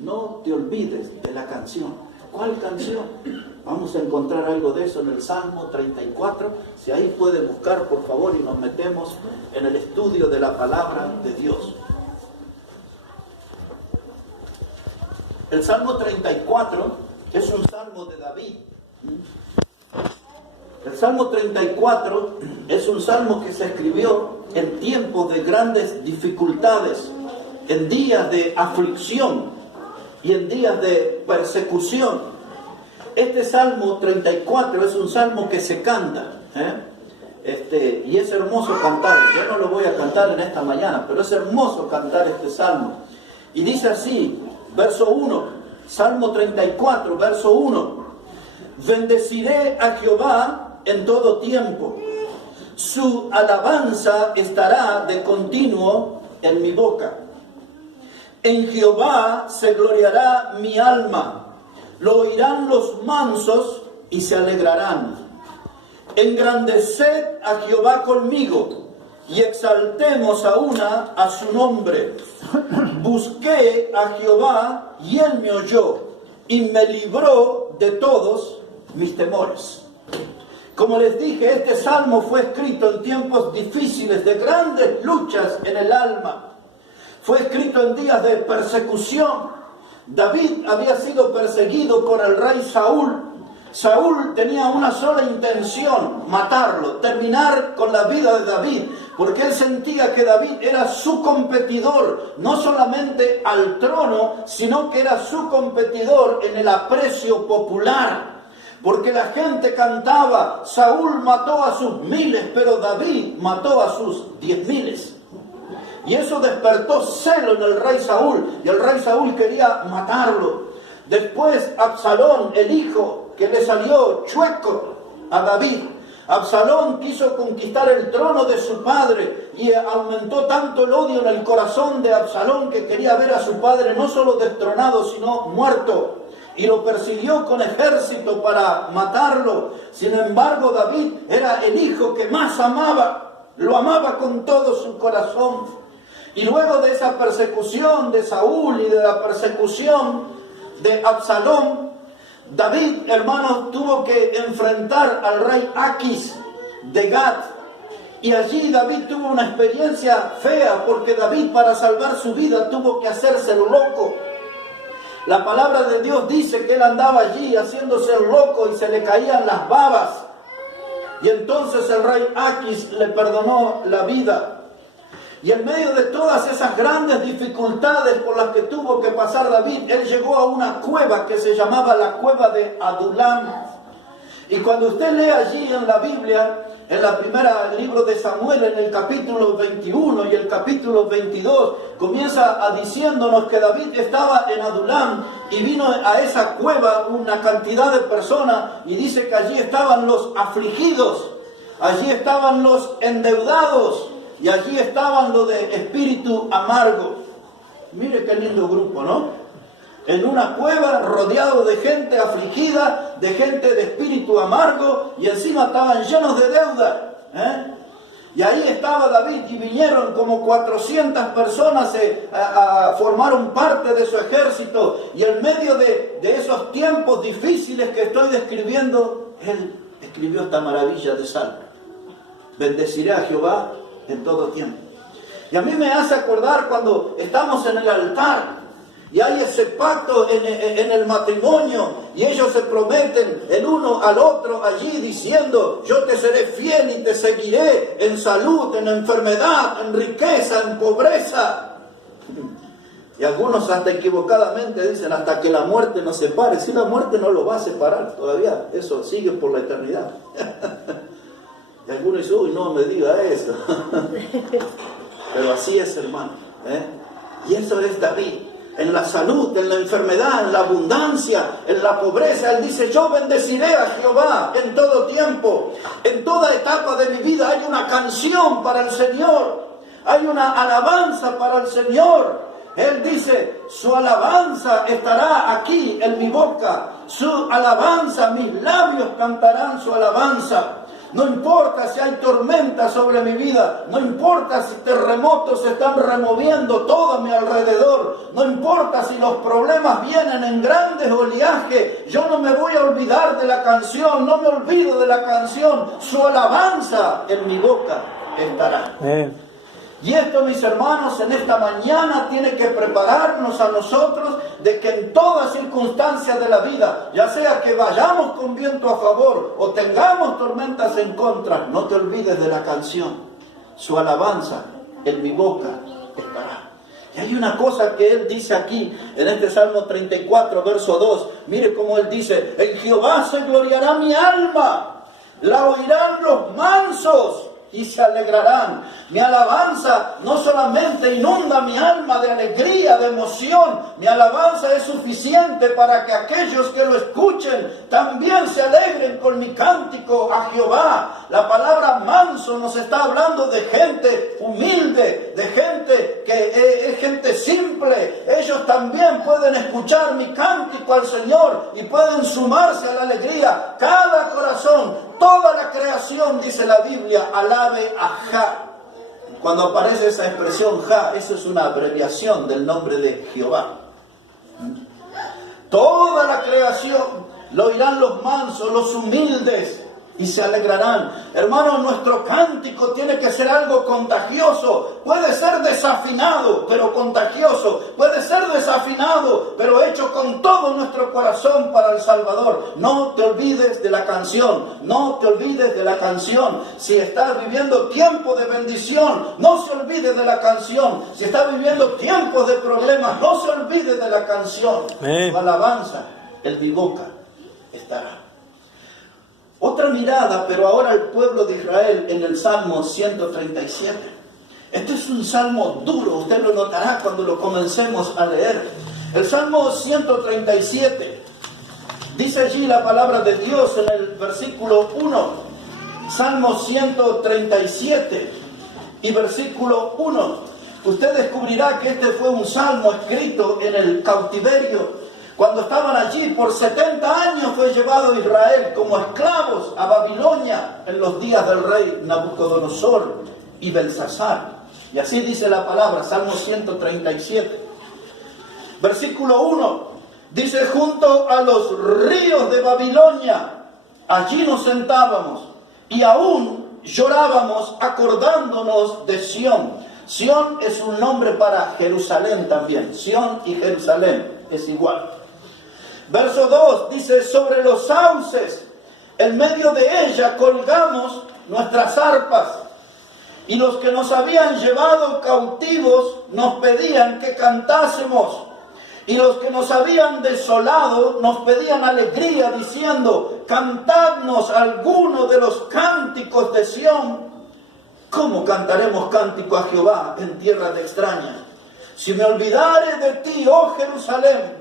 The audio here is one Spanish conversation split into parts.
no te olvides de la canción. ¿Cuál canción? Vamos a encontrar algo de eso en el Salmo 34. Si ahí puede buscar, por favor, y nos metemos en el estudio de la palabra de Dios. El Salmo 34 es un salmo de David. El Salmo 34 es un salmo que se escribió en tiempos de grandes dificultades, en días de aflicción y en días de persecución. Este Salmo 34 es un salmo que se canta, y es hermoso cantarlo. Yo no lo voy a cantar en esta mañana, pero es hermoso cantar este salmo. Y dice así, verso 1, Salmo 34, verso 1: Bendeciré a Jehová en todo tiempo, su alabanza estará de continuo en mi boca. En Jehová se gloriará mi alma, lo oirán los mansos y se alegrarán. Engrandeced a Jehová conmigo y exaltemos a su nombre. Busqué a Jehová y él me oyó y me libró de todos mis temores. Como les dije, este salmo fue escrito en tiempos difíciles, de grandes luchas en el alma. Fue escrito en días de persecución. David había sido perseguido por el rey Saúl. Saúl tenía una sola intención: matarlo, terminar con la vida de David, porque él sentía que David era su competidor, no solamente al trono, sino que era su competidor en el aprecio popular. Porque la gente cantaba: Saúl mató a sus miles, pero David mató a sus 10,000. Y eso despertó celo en el rey Saúl, y el rey Saúl quería matarlo. Después Absalón, el hijo que le salió chueco a David, Absalón quiso conquistar el trono de su padre, y aumentó tanto el odio en el corazón de Absalón que quería ver a su padre no solo destronado, sino muerto. Y lo persiguió con ejército para matarlo. Sin embargo, David era el hijo que más amaba. Lo amaba con todo su corazón. Y luego de esa persecución de Saúl y de la persecución de Absalón, David, hermanos, tuvo que enfrentar al rey Aquis de Gat. Y allí David tuvo una experiencia fea, porque David, para salvar su vida, tuvo que hacerse loco. La palabra de Dios dice que él andaba allí haciéndose el loco y se le caían las babas. Y entonces el rey Aquis le perdonó la vida. Y en medio de todas esas grandes dificultades por las que tuvo que pasar David, él llegó a una cueva que se llamaba la cueva de Adulam. Y cuando usted lee allí en la Biblia, en la primera libro de Samuel, en el capítulo 21 y el capítulo 22, comienza diciéndonos que David estaba en Adulam y vino a esa cueva una cantidad de personas, y dice que allí estaban los afligidos, allí estaban los endeudados y allí estaban los de espíritu amargo. Mire qué lindo grupo, ¿no? En una cueva rodeado de gente afligida, de gente de espíritu amargo, y encima estaban llenos de deuda. Y ahí estaba David, y vinieron como 400 personas a formaron parte de su ejército. Y en medio de esos tiempos difíciles que estoy describiendo, él escribió esta maravilla de salmo: bendeciré a Jehová en todo tiempo. Y a mí me hace acordar cuando estamos en el altar y hay ese pacto en el matrimonio, y ellos se prometen el uno al otro allí diciendo: yo te seré fiel y te seguiré en salud, en enfermedad, en riqueza, en pobreza. Y algunos hasta equivocadamente dicen: hasta que la muerte nos separe. Si la muerte no lo va a separar todavía, eso sigue por la eternidad. Y algunos dicen: uy, no me diga eso. Pero así es, hermano. Y eso es David. En la salud, en la enfermedad, en la abundancia, en la pobreza, él dice: yo bendeciré a Jehová en todo tiempo. En toda etapa de mi vida hay una canción para el Señor, hay una alabanza para el Señor. Él dice: su alabanza estará aquí en mi boca, su alabanza, mis labios cantarán su alabanza. No importa si hay tormenta sobre mi vida, no importa si terremotos se están removiendo todo a mi alrededor, no importa si los problemas vienen en grandes oleajes, yo no me voy a olvidar de la canción, no me olvido de la canción, su alabanza en mi boca estará. Y esto, mis hermanos, en esta mañana tiene que prepararnos a nosotros de que en todas circunstancias de la vida, ya sea que vayamos con viento a favor o tengamos tormentas en contra, no te olvides de la canción. Su alabanza en mi boca estará. Y hay una cosa que él dice aquí, en este Salmo 34, verso 2. Mire cómo él dice: en Jehová se gloriará mi alma, la oirán los mansos y se alegrarán. Mi alabanza no solamente inunda mi alma de alegría, de emoción, mi alabanza es suficiente para que aquellos que lo escuchen también se alegren con mi cántico a Jehová. La palabra manso nos está hablando de gente humilde, de gente que es gente simple. Ellos también pueden escuchar mi cántico al Señor y pueden sumarse a la alegría. Cada corazón, toda la creación, dice la Biblia, alabe a Jah. Cuando aparece esa expresión Jah, eso es una abreviación del nombre de Jehová. Toda la creación lo oirán los mansos, los humildes, y se alegrarán. Hermanos, nuestro cántico tiene que ser algo contagioso. Puede ser desafinado, pero contagioso. Puede ser desafinado, pero hecho con todo nuestro corazón para el Salvador. No te olvides de la canción. No te olvides de la canción. Si estás viviendo tiempo de bendición, no se olvide de la canción. Si estás viviendo tiempos de problemas, no se olvide de la canción. Su alabanza en mi boca estará. Otra mirada, pero ahora al pueblo de Israel, en el Salmo 137. Este es un salmo duro, usted lo notará cuando lo comencemos a leer. El Salmo 137, dice allí la palabra de Dios en el versículo 1. Salmo 137 y versículo 1. Usted descubrirá que este fue un salmo escrito en el cautiverio. Cuando estaban allí por 70 años fue llevado Israel como esclavos a Babilonia en los días del rey Nabucodonosor y Belsasar. Y así dice la palabra, Salmo 137. Versículo 1, dice: junto a los ríos de Babilonia, allí nos sentábamos y aún llorábamos acordándonos de Sión. Sión es un nombre para Jerusalén también. Sión y Jerusalén es igual. Verso 2 dice: sobre los sauces, en medio de ella colgamos nuestras arpas, y los que nos habían llevado cautivos nos pedían que cantásemos, y los que nos habían desolado nos pedían alegría, diciendo: cantadnos alguno de los cánticos de Sión. ¿Cómo cantaremos cántico a Jehová en tierra de extraña? Si me olvidare de ti, oh Jerusalén,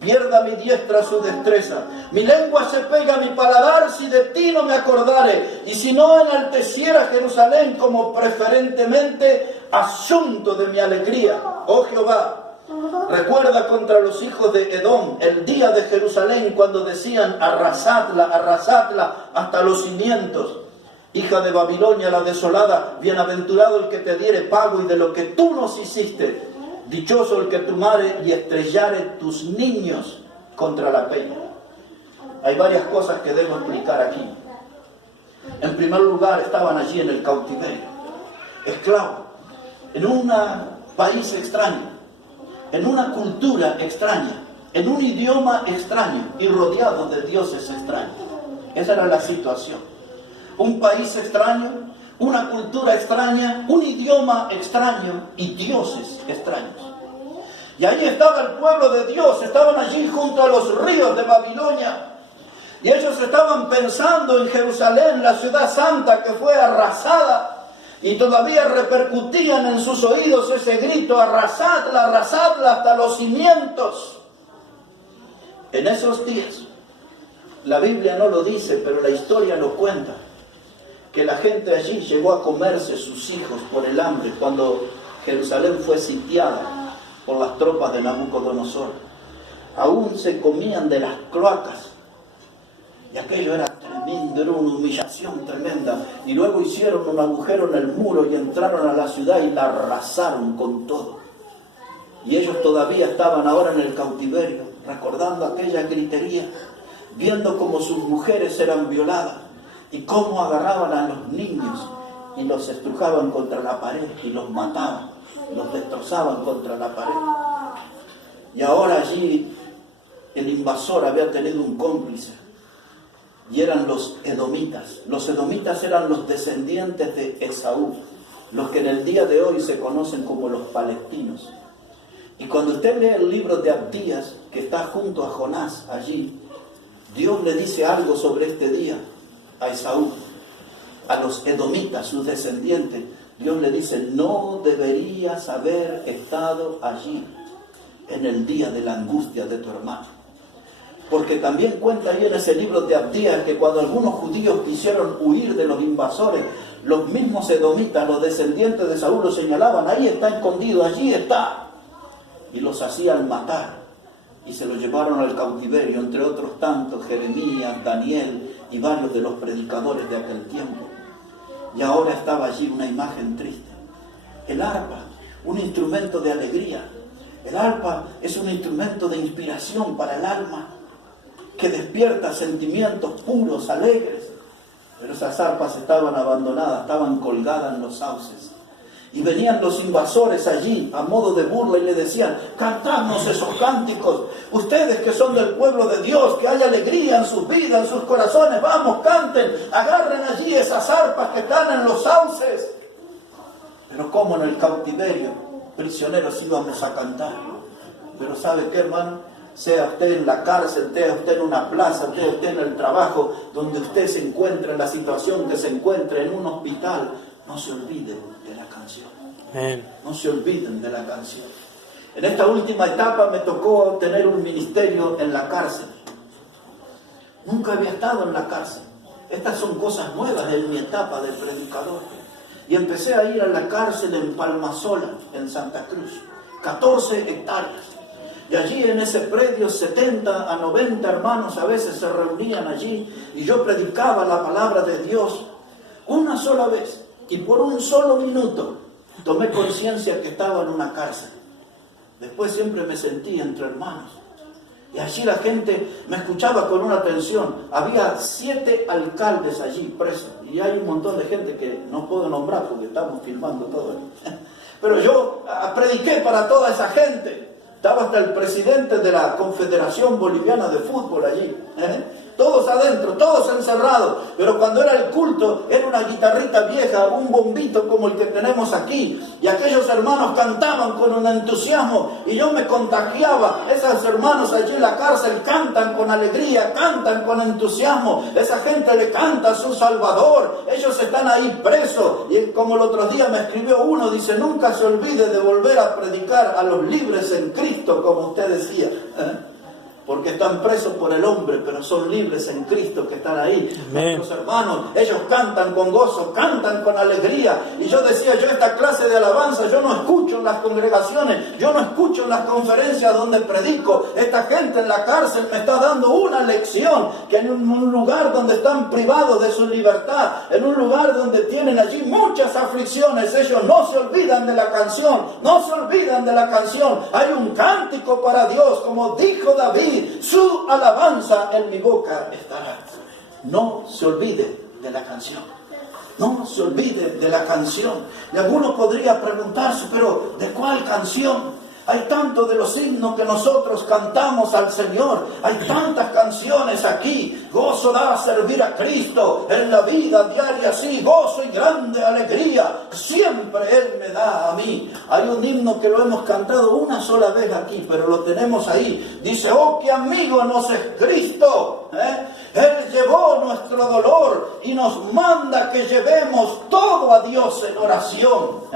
pierda mi diestra su destreza. Mi lengua se pega a mi paladar si de ti no me acordare. Y si no enalteciera Jerusalén como preferentemente asunto de mi alegría. Oh Jehová, recuerda contra los hijos de Edom el día de Jerusalén, cuando decían: arrasadla, arrasadla hasta los cimientos. Hija de Babilonia la desolada, bienaventurado el que te diere pago y de lo que tú nos hiciste. Dichoso el que tomare y estrellare tus niños contra la peña. Hay varias cosas que debo explicar aquí. En primer lugar, estaban allí en el cautiverio, esclavos, en un país extraño, en una cultura extraña, en un idioma extraño y rodeados de dioses extraños. Esa era la situación. Un país extraño, una cultura extraña, un idioma extraño y dioses extraños. Y ahí estaba el pueblo de Dios, estaban allí junto a los ríos de Babilonia. Y ellos estaban pensando en Jerusalén, la ciudad santa que fue arrasada. Y todavía repercutían en sus oídos ese grito: arrasadla, arrasadla hasta los cimientos. En esos días, la Biblia no lo dice, pero la historia lo cuenta, que la gente allí llegó a comerse sus hijos por el hambre cuando Jerusalén fue sitiada por las tropas de Nabucodonosor. Aún se comían de las cloacas Y aquello era tremendo, era una humillación tremenda. Y luego hicieron un agujero en el muro y entraron a la ciudad y la arrasaron con todo. Y ellos todavía estaban ahora en el cautiverio, recordando aquella gritería, viendo cómo sus mujeres eran violadas y cómo agarraban a los niños y los estrujaban contra la pared y los mataban, los destrozaban contra la pared. Y ahora allí el invasor había tenido un cómplice, y eran los edomitas. Los edomitas eran los descendientes de Esaú, los que en el día de hoy se conocen como los palestinos. Y cuando usted lee el libro de Abdías, que está junto a Jonás allí, Dios le dice algo sobre este día a Esaú, a los edomitas, sus descendientes. Dios le dice: no deberías haber estado allí en el día de la angustia de tu hermano. Porque también cuenta ahí en ese libro de Abdías que cuando algunos judíos quisieron huir de los invasores, los mismos edomitas, los descendientes de Saúl, los señalaban: ahí está escondido, allí está. Y los hacían matar y se los llevaron al cautiverio, entre otros tantos Jeremías, Daniel y varios de los predicadores de aquel tiempo. Y ahora estaba allí una imagen triste. El arpa, un instrumento de alegría. El arpa es un instrumento de inspiración para el alma, que despierta sentimientos puros, alegres. Pero esas arpas estaban abandonadas, estaban colgadas en los sauces. Y venían los invasores allí a modo de burla y le decían: cantadnos esos cánticos, ustedes que son del pueblo de Dios, que hay alegría en sus vidas, en sus corazones, vamos, canten, agarren allí esas arpas que están en los sauces. Pero como en el cautiverio, prisioneros íbamos a cantar. Pero ¿sabe qué, hermano? Sea usted en la cárcel, sea usted en una plaza, sea usted en el trabajo, donde usted se encuentre, en la situación que se encuentre, en un hospital, no se olviden de la canción. No se olviden de la canción. En esta última etapa me tocó tener un ministerio en la cárcel. Nunca había estado en la cárcel. Estas son cosas nuevas en mi etapa de predicador. Y empecé a ir a la cárcel en Palmasola, en Santa Cruz. 14 hectáreas. Y allí en ese predio 70 a 90 hermanos a veces se reunían allí y yo predicaba la palabra de Dios una sola vez. Y por un solo minuto tomé conciencia que estaba en una cárcel. Después siempre me sentí entre hermanos. Y allí la gente me escuchaba con una atención. Había 7 alcaldes allí presos. Y hay un montón de gente que no puedo nombrar porque estamos filmando todo. Pero yo prediqué para toda esa gente. Estaba hasta el presidente de la Confederación Boliviana de Fútbol allí. Todos adentro, todos encerrados. Pero cuando era el culto, era una guitarrita vieja, un bombito como el que tenemos aquí. Y aquellos hermanos cantaban con un entusiasmo y yo me contagiaba. Esos hermanos allí en la cárcel cantan con alegría, cantan con entusiasmo. Esa gente le canta a su Salvador. Ellos están ahí presos. Y como el otro día me escribió uno, dice: nunca se olvide de volver a predicar a los libres en Cristo, como usted decía. Porque están presos por el hombre, pero son libres en Cristo que están ahí. Nuestros hermanos, ellos cantan con gozo, cantan con alegría. Y yo decía, yo esta clase de alabanza, yo no escucho en las congregaciones, yo no escucho en las conferencias donde predico. Esta gente en la cárcel me está dando una lección, que en un lugar donde están privados de su libertad, en un lugar donde tienen allí muchas aflicciones, ellos no se olvidan de la canción, no se olvidan de la canción. Hay un cántico para Dios, como dijo David: su alabanza en mi boca estará. No se olvide de la canción. No se olvide de la canción. Y alguno podría preguntarse: pero ¿de cuál canción? Hay tanto de los himnos que nosotros cantamos al Señor. Hay tantas canciones aquí. Gozo da servir a Cristo en la vida diaria, sí, gozo y grande alegría siempre Él me da a mí. Hay un himno que lo hemos cantado una sola vez aquí, pero lo tenemos ahí. Dice: oh, qué amigo nos es Cristo, Él llevó nuestro dolor y nos manda que llevemos todo a Dios en oración.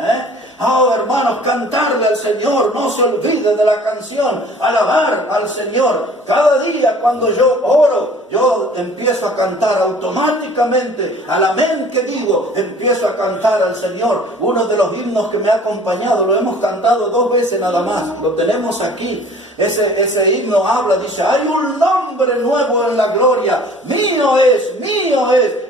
Oh, hermanos, cantarle al Señor, no se olvide de la canción, alabar al Señor. Cada día cuando yo oro, yo empiezo a cantar automáticamente, al amén que digo, empiezo a cantar al Señor. Uno de los himnos que me ha acompañado, lo hemos cantado 2 veces nada más, lo tenemos aquí. Ese himno habla, dice, hay un nombre nuevo en la gloria, mío es,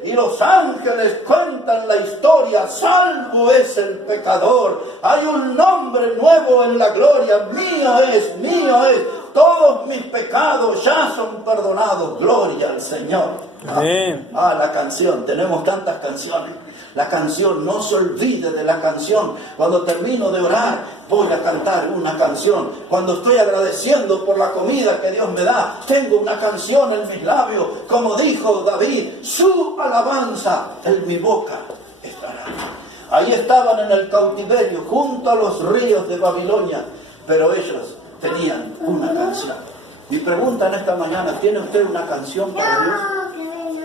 y los ángeles cuentan la historia, salvo es el pecador. Hay un nombre nuevo en la gloria, mío es, todos mis pecados ya son perdonados, gloria al Señor. Amén. La canción, tenemos tantas canciones. La canción, no se olvide de la canción. Cuando termino de orar, voy a cantar una canción. Cuando estoy agradeciendo por la comida que Dios me da, tengo una canción en mis labios. Como dijo David, su alabanza en mi boca estará. Ahí estaban en el cautiverio, junto a los ríos de Babilonia, pero ellos tenían una canción. Mi pregunta en esta mañana, ¿tiene usted una canción para Dios?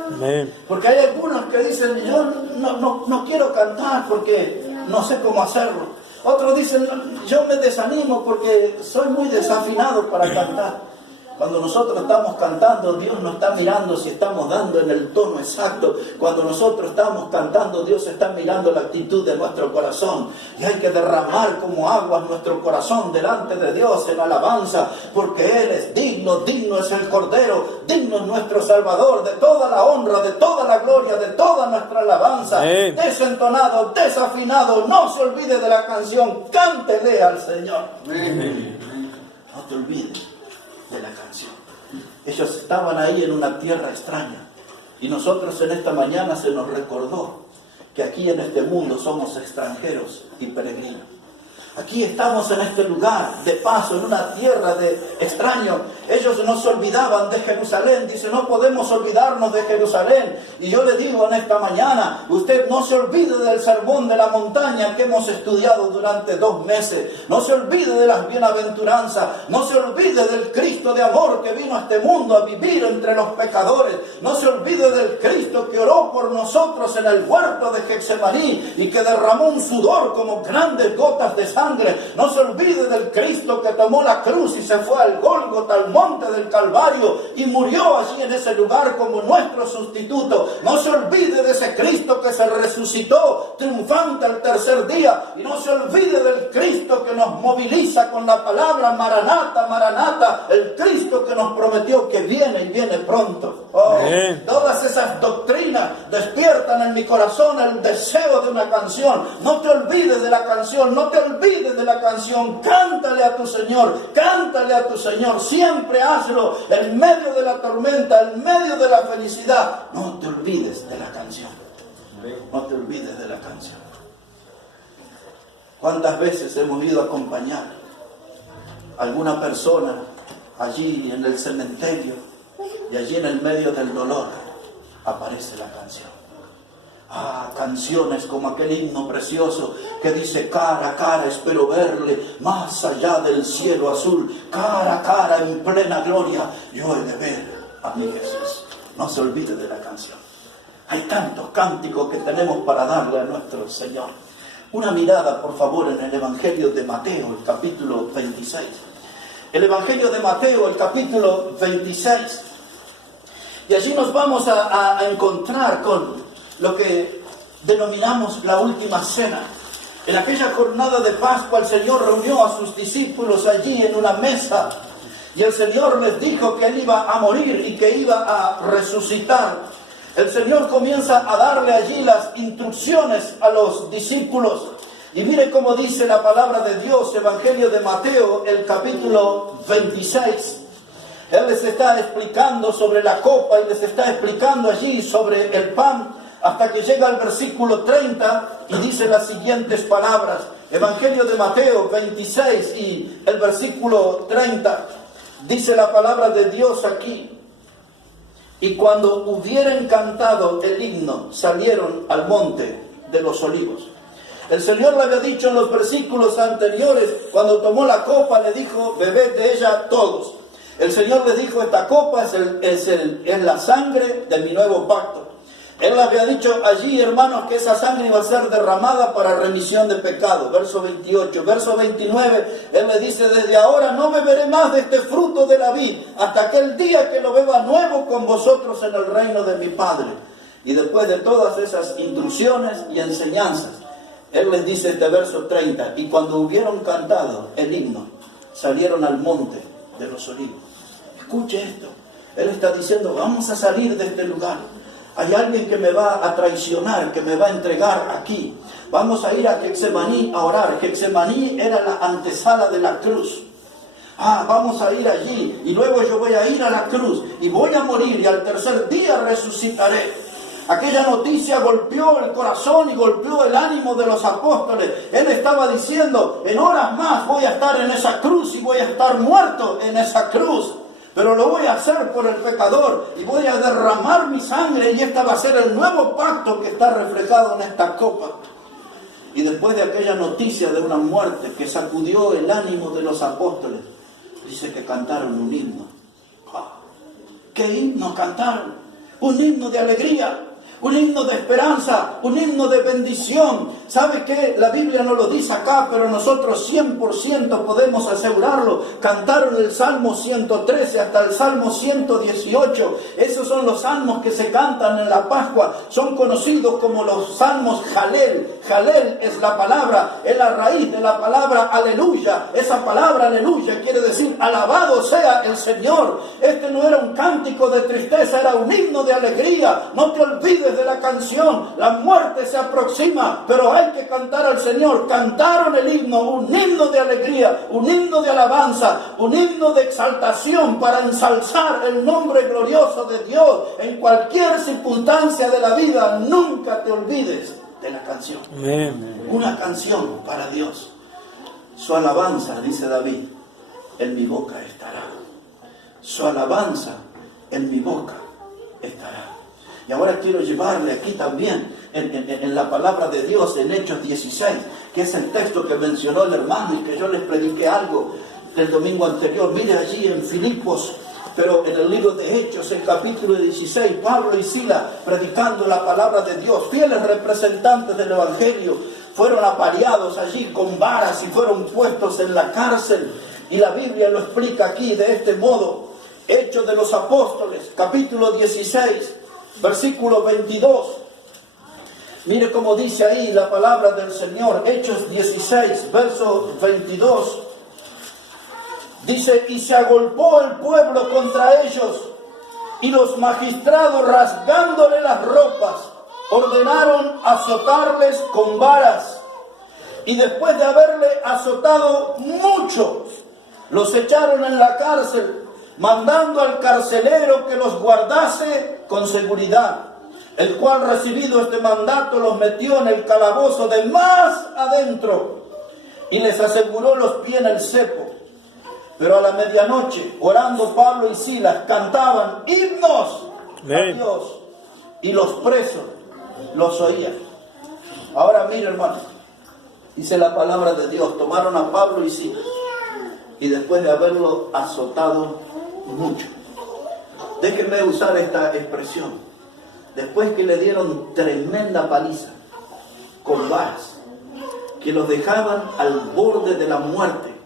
Amén. Porque hay algunos que dicen, yo no quiero cantar porque no sé cómo hacerlo. Otros dicen, yo me desanimo porque soy muy desafinado para cantar. Cuando nosotros estamos cantando, Dios nos está mirando si estamos dando en el tono exacto. Cuando nosotros estamos cantando, Dios está mirando la actitud de nuestro corazón. Y hay que derramar como aguas nuestro corazón delante de Dios en alabanza, porque Él es digno, digno es el Cordero, digno es nuestro Salvador, de toda la honra, de toda la gloria, de toda nuestra alabanza. Amén. Desentonado, desafinado, no se olvide de la canción, cántele al Señor. Amén. No te olvides de la canción. Ellos estaban ahí en una tierra extraña, y nosotros en esta mañana se nos recordó que aquí en este mundo somos extranjeros y peregrinos. Aquí estamos en este lugar de paso, en una tierra de extraños. Ellos no se olvidaban de Jerusalén. Dice, no podemos olvidarnos de Jerusalén. Y yo le digo en esta mañana, usted no se olvide del sermón de la montaña que hemos estudiado durante 2 meses. No se olvide de las bienaventuranzas. No se olvide del Cristo de amor que vino a este mundo a vivir entre los pecadores. No se olvide del Cristo que oró por nosotros en el huerto de Getsemaní y que derramó un sudor como grandes gotas de sangre. No se olvide del Cristo que tomó la cruz y se fue al Gólgota, al monte del Calvario, y murió allí en ese lugar como nuestro sustituto. No se olvide de ese Cristo que se resucitó triunfante al tercer día. Y no se olvide del Cristo que nos moviliza con la palabra Maranata, Maranata, el Cristo que nos prometió que viene y viene pronto. Todas esas doctrinas despiertan en mi corazón el deseo de una canción. No te olvides de la canción, no te olvides de la canción. Cántale a tu Señor, cántale a tu Señor. Siempre hazlo en medio de la tormenta, en medio de la felicidad. No te olvides de la canción. No te olvides de la canción. ¿Cuántas veces hemos ido a acompañar a alguna persona allí en el cementerio, y allí en el medio del dolor aparece la canción? Canciones como aquel himno precioso que dice, cara a cara espero verle, más allá del cielo azul, cara a cara en plena gloria, yo he de ver a mi Jesús. No se olvide de la canción. Hay tantos cánticos que tenemos para darle a nuestro Señor. Una mirada, por favor, en el Evangelio de Mateo, el capítulo 26. El Evangelio de Mateo, el capítulo 26. Y allí nos vamos a encontrar con lo que denominamos la última cena. En aquella jornada de Pascua, el Señor reunió a sus discípulos allí en una mesa, y el Señor les dijo que Él iba a morir y que iba a resucitar. El Señor comienza a darle allí las instrucciones a los discípulos. Y mire cómo dice la palabra de Dios, Evangelio de Mateo, el capítulo 26. Él les está explicando sobre la copa y les está explicando allí sobre el pan, hasta que llega al versículo 30 y dice las siguientes palabras. Evangelio de Mateo 26 y el versículo 30. Dice la palabra de Dios aquí. Y cuando hubieran cantado el himno, salieron al monte de los olivos. El Señor le había dicho en los versículos anteriores, cuando tomó la copa, le dijo, bebed de ella todos. El Señor le dijo, esta copa es la sangre de mi nuevo pacto. Él le había dicho allí, hermanos, que esa sangre iba a ser derramada para remisión de pecado. Verso 28. Verso 29, Él le dice, desde ahora no beberé más de este fruto de la vid, hasta aquel día que lo beba nuevo con vosotros en el reino de mi Padre. Y después de todas esas instrucciones y enseñanzas, Él les dice este verso 30, y cuando hubieron cantado el himno, salieron al monte de los Olivos. Escuche esto. Él está diciendo, vamos a salir de este lugar. Hay alguien que me va a traicionar, que me va a entregar aquí. Vamos a ir a Getsemaní a orar. Getsemaní era la antesala de la cruz. Vamos a ir allí y luego yo voy a ir a la cruz y voy a morir y al tercer día resucitaré. Aquella noticia golpeó el corazón y golpeó el ánimo de los apóstoles. Él estaba diciendo, en horas más voy a estar en esa cruz y voy a estar muerto en esa cruz. Pero lo voy a hacer por el pecador y voy a derramar mi sangre y esta va a ser el nuevo pacto que está reflejado en esta copa. Y después de aquella noticia de una muerte que sacudió el ánimo de los apóstoles, dice que cantaron un himno. ¿Qué himno cantaron? Un himno de alegría, un himno de esperanza, un himno de bendición. ¿Sabe qué? La Biblia no lo dice acá, pero nosotros 100% podemos asegurarlo. Cantaron el Salmo 113 hasta el Salmo 118. Esos son los salmos que se cantan en la Pascua. Son conocidos como los salmos Jalel. Jalel es la palabra, es la raíz de la palabra aleluya. Esa palabra aleluya quiere decir alabado sea el Señor. Este no era un cántico de tristeza, era un himno de alegría. No te olvides de la canción. La muerte se aproxima, pero hay que cantar al Señor. Cantaron el himno, un himno de alegría, un himno de alabanza, un himno de exaltación para ensalzar el nombre glorioso de Dios. En cualquier circunstancia de la vida, nunca te olvides de la canción. Amén. Una canción para Dios. Su alabanza, dice David, en mi boca estará. Su alabanza en mi boca estará. Y ahora quiero llevarle aquí también en la palabra de Dios en Hechos 16, que es el texto que mencionó el hermano y que yo les prediqué algo el domingo anterior. Mire allí en Filipos, pero en el libro de Hechos, el capítulo 16, Pablo y Silas predicando la palabra de Dios, fieles representantes del Evangelio, fueron apareados allí con varas y fueron puestos en la cárcel. Y la Biblia lo explica aquí de este modo. Hechos de los Apóstoles, capítulo 16, versículo 22. Mire cómo dice ahí la palabra del Señor. Hechos 16, verso 22. Dice, y se agolpó el pueblo contra ellos, y los magistrados, rasgándole las ropas, ordenaron azotarles con varas. Y después de haberle azotado mucho, los echaron en la cárcel, mandando al carcelero que los guardase con seguridad, el cual, recibido este mandato, los metió en el calabozo de más adentro y les aseguró los pies en el cepo. Pero a la medianoche, orando Pablo y Silas, cantaban himnos a Dios y los presos los oían. Ahora mire, hermano, dice la palabra de Dios, tomaron a Pablo y Silas y después de haberlo azotado mucho, déjenme usar esta expresión, después que le dieron tremenda paliza con varas que los dejaban al borde de la muerte,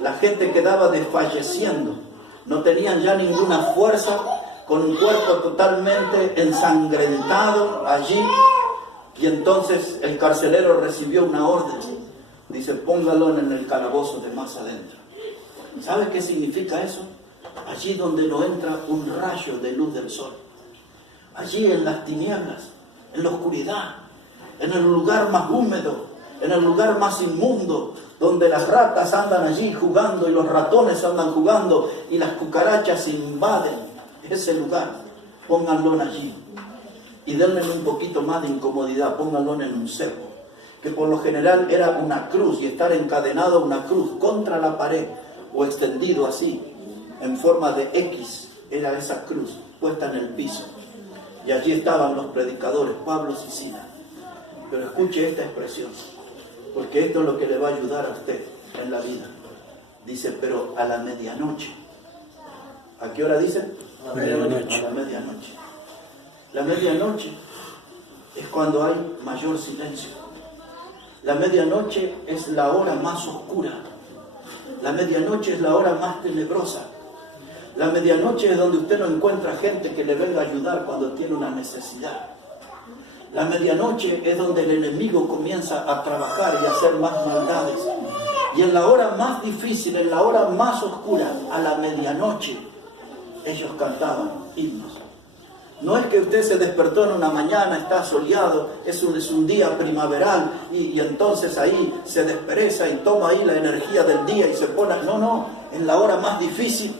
la gente quedaba desfalleciendo, no tenían ya ninguna fuerza, con un cuerpo totalmente ensangrentado allí. Y entonces el carcelero recibió una orden, dice, póngalo en el calabozo de más adentro. ¿Sabe qué significa eso? Allí donde no entra un rayo de luz del sol, allí en las tinieblas, en la oscuridad, en el lugar más húmedo, en el lugar más inmundo, donde las ratas andan allí jugando y los ratones andan jugando y las cucarachas invaden ese lugar. Pónganlo allí y denle un poquito más de incomodidad, pónganlo en un cepo, que por lo general era una cruz, y estar encadenado a una cruz contra la pared o extendido así en forma de X, era esa cruz puesta en el piso, y allí estaban los predicadores, Pablo y Silas. Pero escuche esta expresión, porque esto es lo que le va a ayudar a usted en la vida. Dice, pero a la medianoche. ¿A qué hora dice? A la medianoche. La medianoche es cuando hay mayor silencio. La medianoche es la hora más oscura. La medianoche es la hora más tenebrosa. La medianoche es donde usted no encuentra gente que le venga a ayudar cuando tiene una necesidad. La medianoche es donde el enemigo comienza a trabajar y a hacer más maldades. Y en la hora más difícil, en la hora más oscura, a la medianoche, ellos cantaban himnos. No es que usted se despertó en una mañana, está soleado, es un día primaveral y entonces ahí se despereza y toma ahí la energía del día y se pone... No, en la hora más difícil,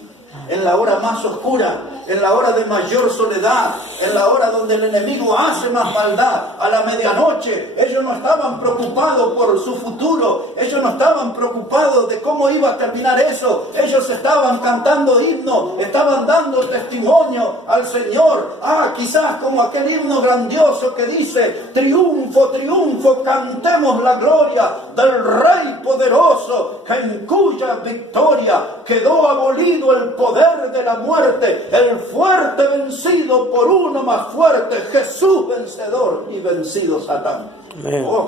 en la hora más oscura, en la hora de mayor soledad, en la hora donde el enemigo hace más maldad, a la medianoche, ellos no estaban preocupados por su futuro, ellos no estaban preocupados de cómo iba a terminar eso, ellos estaban cantando himnos, estaban dando testimonio al Señor. Quizás como aquel himno grandioso que dice: triunfo, triunfo, cantemos la gloria del Rey poderoso, en cuya victoria quedó abolido el poder de la muerte, el fuerte vencido por uno más fuerte, Jesús vencedor y vencido Satán.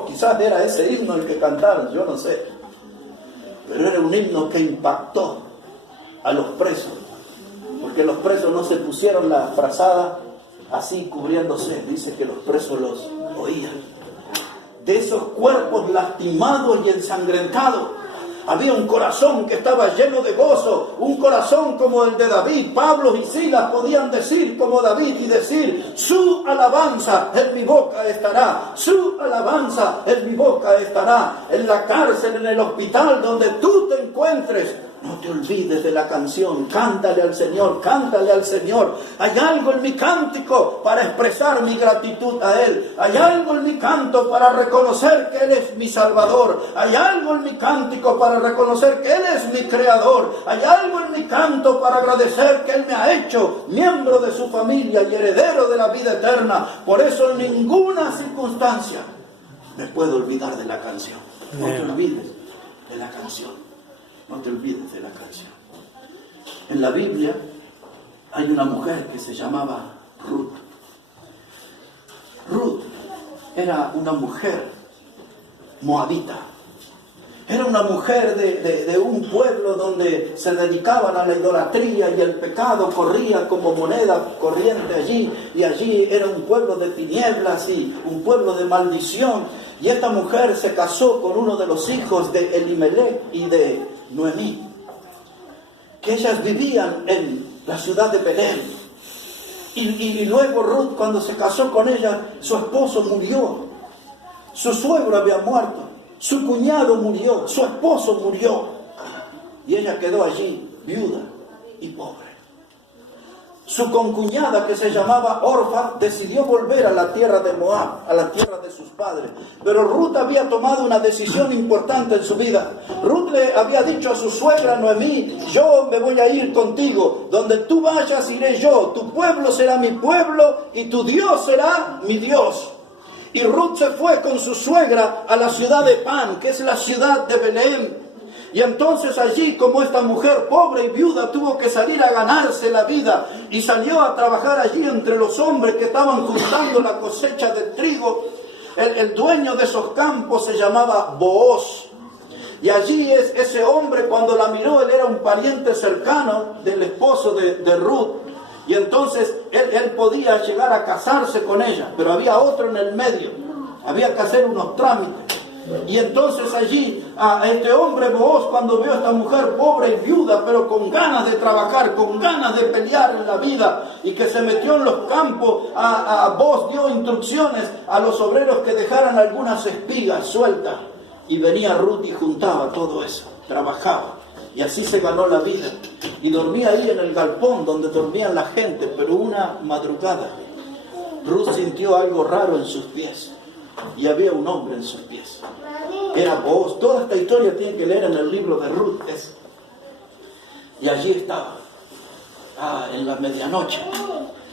Quizás era ese himno el que cantaron, yo no sé, pero era un himno que impactó a los presos, porque los presos no se pusieron la frazada así cubriéndose, dice que los presos los oían. De esos cuerpos lastimados y ensangrentados había un corazón que estaba lleno de gozo, un corazón como el de David. Pablo y Silas podían decir como David y decir: su alabanza en mi boca estará, su alabanza en mi boca estará. En la cárcel, en el hospital, donde tú te encuentres, no te olvides de la canción, cántale al Señor, cántale al Señor. Hay algo en mi cántico para expresar mi gratitud a Él. Hay algo en mi canto para reconocer que Él es mi Salvador. Hay algo en mi cántico para reconocer que Él es mi Creador. Hay algo en mi canto para agradecer que Él me ha hecho miembro de su familia y heredero de la vida eterna. Por eso en ninguna circunstancia me puedo olvidar de la canción. No te olvides de la canción. No te olvides de la canción. En la Biblia hay una mujer que se llamaba Ruth. Ruth era una mujer moabita. Era una mujer de un pueblo donde se dedicaban a la idolatría y el pecado corría como moneda corriente allí. Y allí era un pueblo de tinieblas y un pueblo de maldición. Y esta mujer se casó con uno de los hijos de Elimelech y de Noemí, que ellas vivían en la ciudad de Belén. Y luego Ruth, cuando se casó con ella, su esposo murió, su suegro había muerto, su cuñado murió, su esposo murió, y ella quedó allí viuda y pobre. Su concuñada, que se llamaba Orfa, decidió volver a la tierra de Moab, a la tierra de sus padres. Pero Ruth había tomado una decisión importante en su vida. Ruth le había dicho a su suegra Noemí: yo me voy a ir contigo, donde tú vayas iré yo, tu pueblo será mi pueblo y tu Dios será mi Dios. Y Ruth se fue con su suegra a la ciudad de Pan, que es la ciudad de Belén. Y entonces allí, como esta mujer pobre y viuda tuvo que salir a ganarse la vida y salió a trabajar allí entre los hombres que estaban juntando la cosecha de trigo, el dueño de esos campos se llamaba Booz. Y allí ese hombre, cuando la miró, él era un pariente cercano del esposo de Ruth. Y entonces él podía llegar a casarse con ella, pero había otro en el medio. Había que hacer unos trámites. Y entonces allí, a este hombre Booz, cuando vio a esta mujer pobre y viuda, pero con ganas de trabajar, con ganas de pelear en la vida, y que se metió en los campos, a Booz dio instrucciones a los obreros que dejaran algunas espigas sueltas. Y venía Ruth y juntaba todo eso, trabajaba. Y así se ganó la vida. Y dormía ahí en el galpón donde dormían la gente, pero una madrugada Ruth sintió algo raro en sus pies. Y había un hombre en sus pies. Era Booz. Toda esta historia tiene que leer en el libro de Ruth. Y allí estaba. En la medianoche.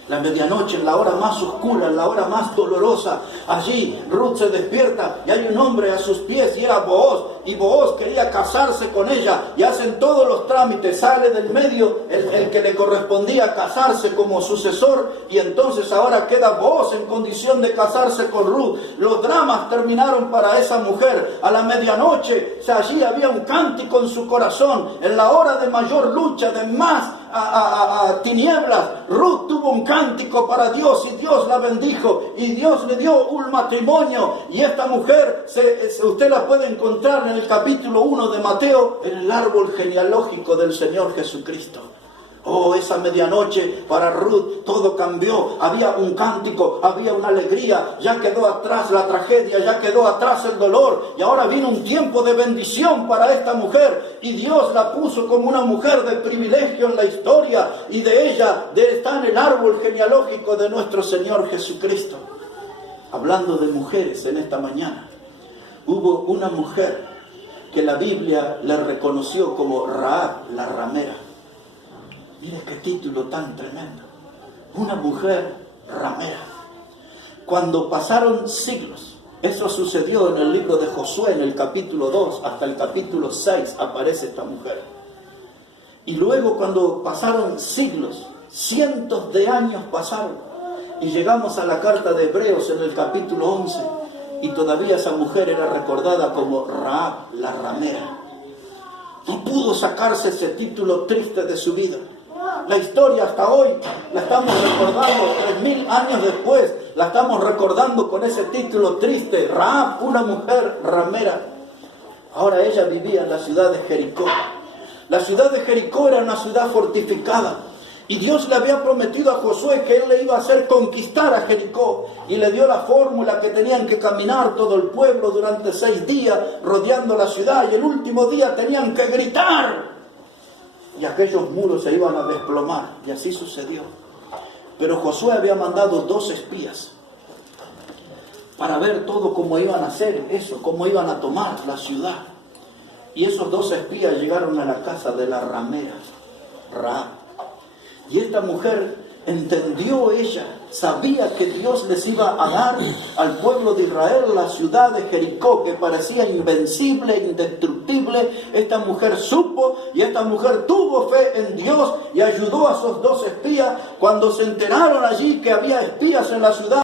La medianoche, en la hora más oscura, en la hora más dolorosa. Allí Ruth se despierta y hay un hombre a sus pies y era Booz. Y Booz quería casarse con ella y hacen todos los trámites. Sale del medio el que le correspondía casarse como sucesor y entonces ahora queda Booz en condición de casarse con Ruth. Los dramas terminaron para esa mujer. A la medianoche, allí había un cántico en su corazón. En la hora de mayor lucha, de más a tinieblas, Ruth tuvo un cántico para Dios y Dios la bendijo y Dios le dio un matrimonio. Y esta mujer, usted la puede encontrar en el capítulo 1 de Mateo, en el árbol genealógico del Señor Jesucristo. Oh, esa medianoche para Ruth todo cambió. Había un cántico, había una alegría. Ya quedó atrás la tragedia, ya quedó atrás el dolor. Y ahora vino un tiempo de bendición para esta mujer. Y Dios la puso como una mujer de privilegio en la historia. Y de ella está en el árbol genealógico de nuestro Señor Jesucristo. Hablando de mujeres en esta mañana, hubo una mujer que la Biblia le reconoció como Rahab, la ramera. Mire qué título tan tremendo. Una mujer ramera. Cuando pasaron siglos, eso sucedió en el libro de Josué, en el capítulo 2, hasta el capítulo 6 aparece esta mujer. Y luego cuando pasaron siglos, cientos de años pasaron, y llegamos a la carta de Hebreos en el capítulo 11, y todavía esa mujer era recordada como Rahab, la ramera. No pudo sacarse ese título triste de su vida. La historia hasta hoy la estamos recordando 3000 años después, la estamos recordando con ese título triste, Rahab, una mujer ramera. Ahora ella vivía en la ciudad de Jericó. La ciudad de Jericó era una ciudad fortificada y Dios le había prometido a Josué que él le iba a hacer conquistar a Jericó y le dio la fórmula que tenían que caminar todo el pueblo durante 6 días rodeando la ciudad y el último día tenían que gritar. Y aquellos muros se iban a desplomar. Y así sucedió. Pero Josué había mandado 2 espías para ver todo cómo iban a hacer eso, cómo iban a tomar la ciudad. Y esos 2 espías llegaron a la casa de la ramera, Rahab. Y esta mujer entendió, ella sabía que Dios les iba a dar al pueblo de Israel la ciudad de Jericó, que parecía invencible, indestructible. Esta mujer supo y esta mujer tuvo fe en Dios y ayudó a esos 2 espías cuando se enteraron allí que había espías en la ciudad.